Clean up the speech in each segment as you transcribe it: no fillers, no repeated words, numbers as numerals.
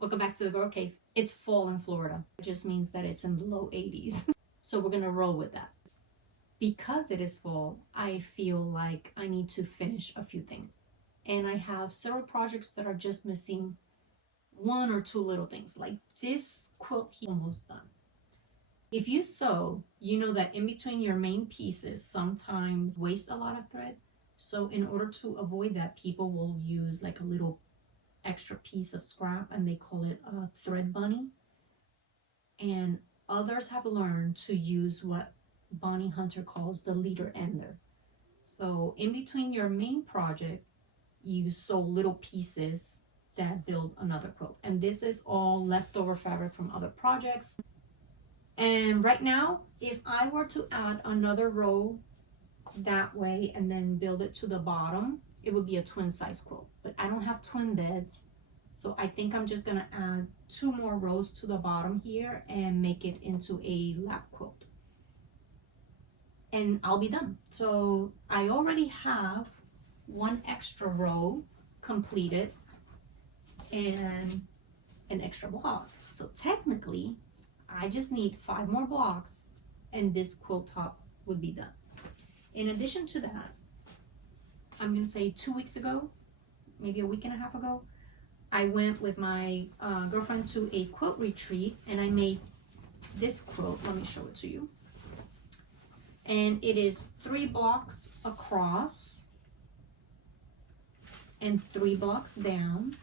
Welcome back to the Girl Cave. It's fall in Florida. It just means that it's in the low 80s. So we're gonna roll with that. Because it is fall, I feel like I need to finish a few things. And I have several projects that are just missing one or two little things. Like this quilt here, almost done. If you sew, you know that in between your main pieces, sometimes waste a lot of thread. So in order to avoid that, people will use like a little extra piece of scrap and they call it a thread bunny. And others have learned to use what Bonnie Hunter calls the leader ender. So in between your main project, you sew little pieces that build another quilt. And this is all leftover fabric from other projects. And right now, if I were to add another row that way and then build it to the bottom, it would be a twin size quilt. But I don't have twin beds, so I think I'm just gonna add 2 more rows to the bottom here and make it into a lap quilt. And I'll be done. So I already have 1 extra row completed and an extra block. So technically, I just need 5 more blocks and this quilt top would be done. In addition to that, I'm gonna say 2 weeks ago, maybe a week and a half ago, I went with my girlfriend to a quilt retreat and I made this quilt. Let me show it to you. And it is 3 blocks across and 3 blocks down.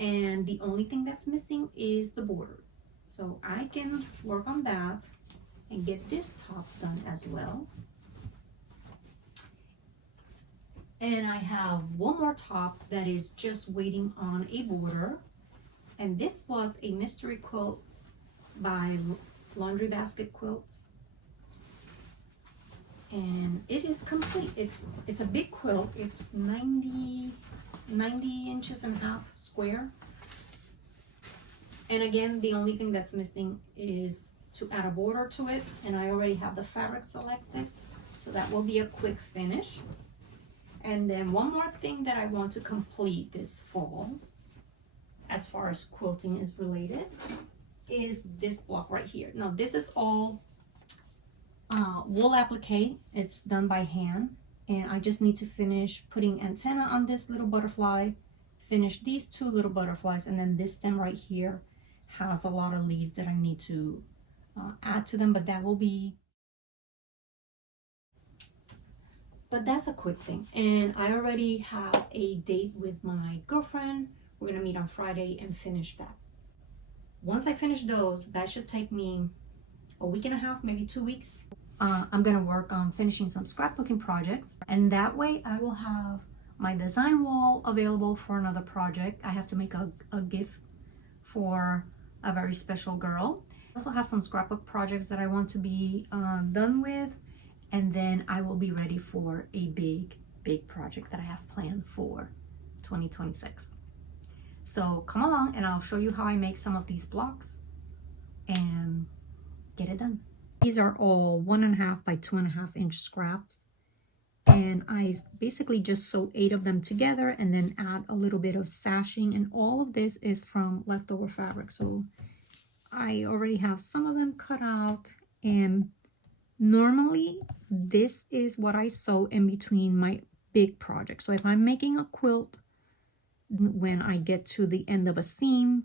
And the only thing that's missing is the border. So I can work on that and get this top done as well. And I have 1 more top that is just waiting on a border. And this was a mystery quilt by Laundry Basket Quilts. And it is complete. It's a big quilt. It's 90 inches and a half square. And again, the only thing that's missing is to add a border to it. And I already have the fabric selected. So that will be a quick finish. And then 1 more thing that I want to complete this fall, as far as quilting is related, is this block right here. Now this is all wool applique. It's done by hand. And I just need to finish putting antenna on this little butterfly, finish these 2 little butterflies, and then this stem right here has a lot of leaves that I need to add to them, but that will be... But that's a quick thing. And I already have a date with my girlfriend. We're gonna meet on Friday and finish that. Once I finish those, that should take me a week and a half, maybe 2 weeks. I'm gonna work on finishing some scrapbooking projects. And that way I will have my design wall available for another project. I have to make a gift for a very special girl. I also have some scrapbook projects that I want to be done with. And then I will be ready for a big project that I have planned for 2026. So come along and I'll show you how I make some of these blocks and get it done. These are all 1.5 by 2.5 inch scraps. And I basically just sew 8 of them together and then add a little bit of sashing. And all of this is from leftover fabric. So I already have some of them cut out, and normally this is what I sew in between my big project. So if I'm making a quilt, when I get to the end of a seam,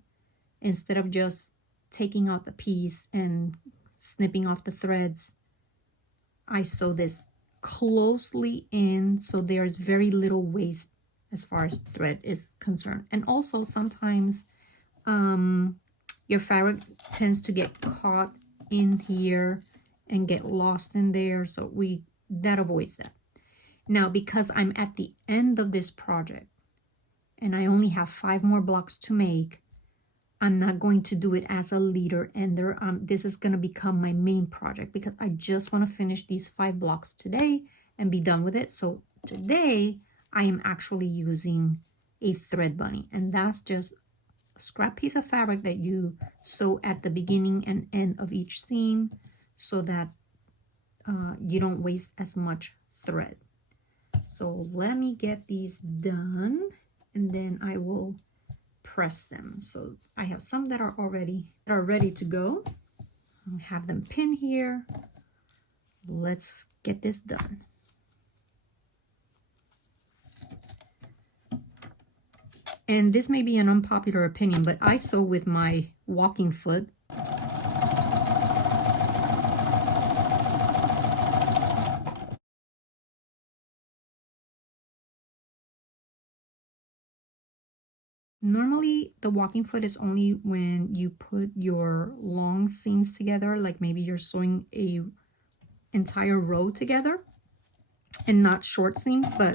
instead of just taking out the piece and snipping off the threads, I sew this closely in so there's very little waste as far as thread is concerned. And also sometimes your fabric tends to get caught in here and get lost in there, so that avoids that. Now, because I'm at the end of this project and I only have 5 more blocks to make, I'm not going to do it as a leader ender. This is going to become my main project because I just want to finish these 5 blocks today and be done with it. So today I am actually using a thread bunny, and that's just a scrap piece of fabric that you sew at the beginning and end of each seam, so that you don't waste as much thread. So let me get these done and then I will press them. So I have some that are ready to go. I have them pinned here. Let's get this done. And this may be an unpopular opinion, but I sew with my walking foot. Normally, the walking foot is only when you put your long seams together, like maybe you're sewing a entire row together and not short seams, but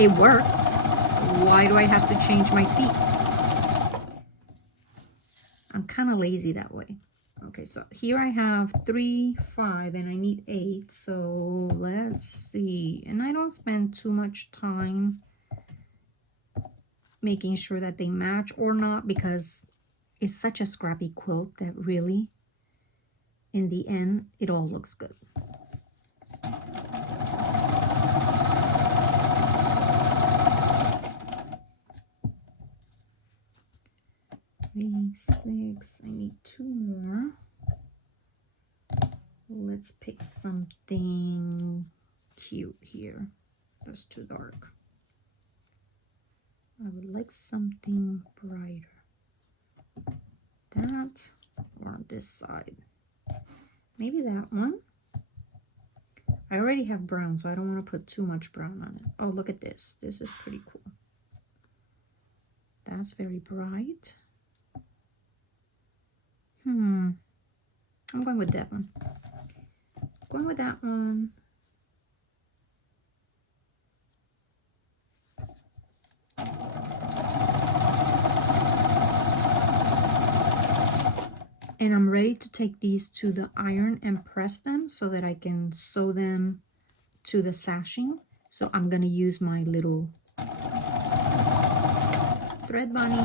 it works. Why do I have to change my feet? I'm kind of lazy that way. Okay, so here I have 3, 5, and I need 8. So let's see. And I don't spend too much time making sure that they match or not, because it's such a scrappy quilt that really, in the end, it all looks good. 3, 6, I need 2 more. Let's pick something cute here. That's too dark. I would like something brighter. That, or on this side. Maybe that one. I already have brown, so I don't want to put too much brown on it. Oh, look at this. This is pretty cool. That's very bright. I'm going with that one. Going with that one. And I'm ready to take these to the iron and press them so that I can sew them to the sashing. So I'm gonna use my little thread bunny,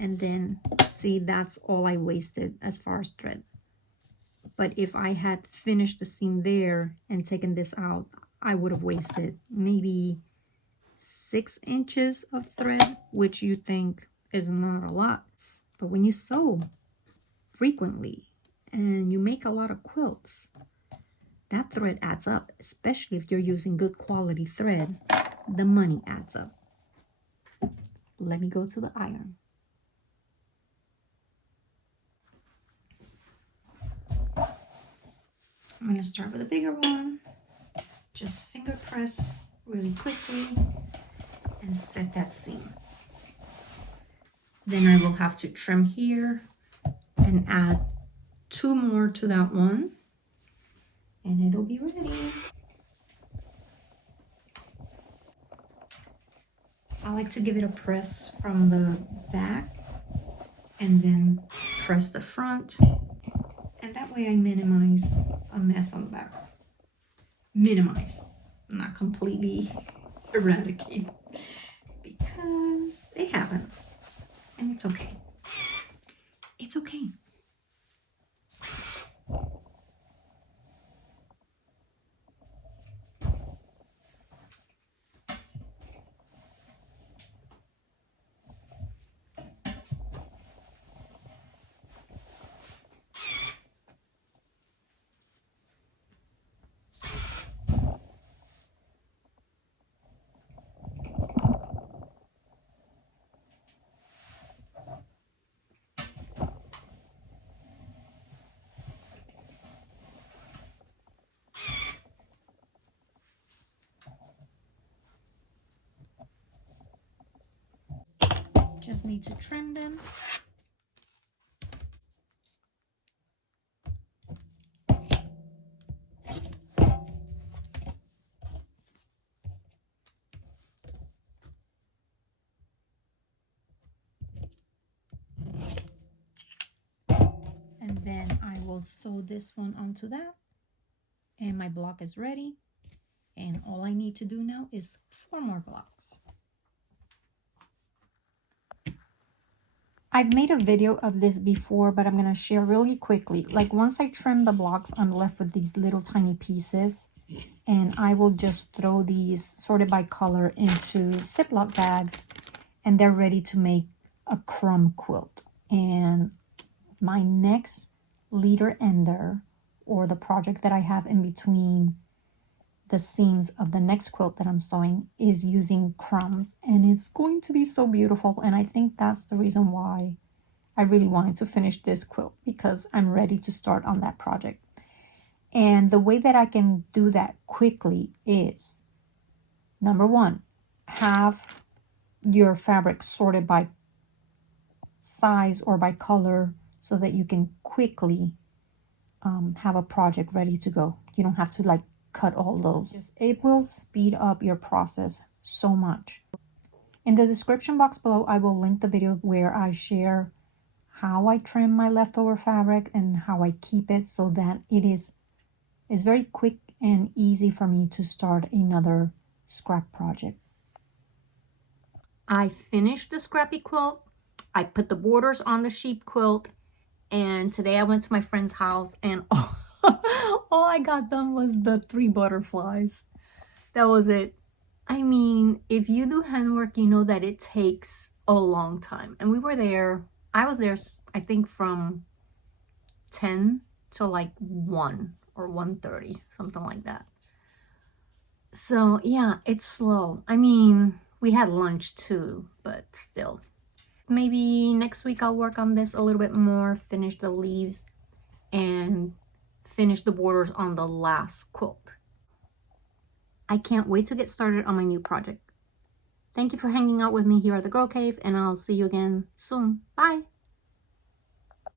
and then see, that's all I wasted as far as thread. But if I had finished the seam there and taken this out, I would have wasted maybe 6 inches of thread, which you think is not a lot. But when you sew frequently and you make a lot of quilts, that thread adds up, especially if you're using good quality thread. The money adds up. Let me go to the iron. I'm going to start with a bigger one. Just finger press really quickly and set that seam. Then I will have to trim here and add 2 more to that one, and it'll be ready. I like to give it a press from the back and then press the front, and that way I minimize a mess on the back. Minimize, not completely eradicate, because it happens and it's okay. It's okay. Just need to trim them. And then I will sew this one onto that. And my block is ready. And all I need to do now is 4 more blocks. I've made a video of this before, but I'm going to share really quickly. Like, once I trim the blocks, I'm left with these little tiny pieces, and I will just throw these sorted by color into Ziploc bags and they're ready to make a crumb quilt. And my next leader ender, or the project that I have in between the seams of the next quilt that I'm sewing, is using crumbs, and it's going to be so beautiful. And I think that's the reason why I really wanted to finish this quilt, because I'm ready to start on that project. And the way that I can do that quickly is, number one, have your fabric sorted by size or by color so that you can quickly have a project ready to go. You don't have to like cut all those. It will speed up your process so much. In the description box below, I will link the video where I share how I trim my leftover fabric and how I keep it so that it's very quick and easy for me to start another scrap project. I finished the scrappy quilt. I put the borders on the sheep quilt, and today I went to my friend's house, and all I got done was the 3 butterflies. That was it. I mean, if you do handwork, you know that it takes a long time. And we were there, I was there, I think from 10 to like 1 or 1:30, something like that. So yeah, it's slow. I mean, we had lunch too, but still. Maybe next week I'll work on this a little bit more, finish the leaves, and finish the borders on the last quilt. I can't wait to get started on my new project. Thank you for hanging out with me here at the Girl Cave, and I'll see you again soon. Bye!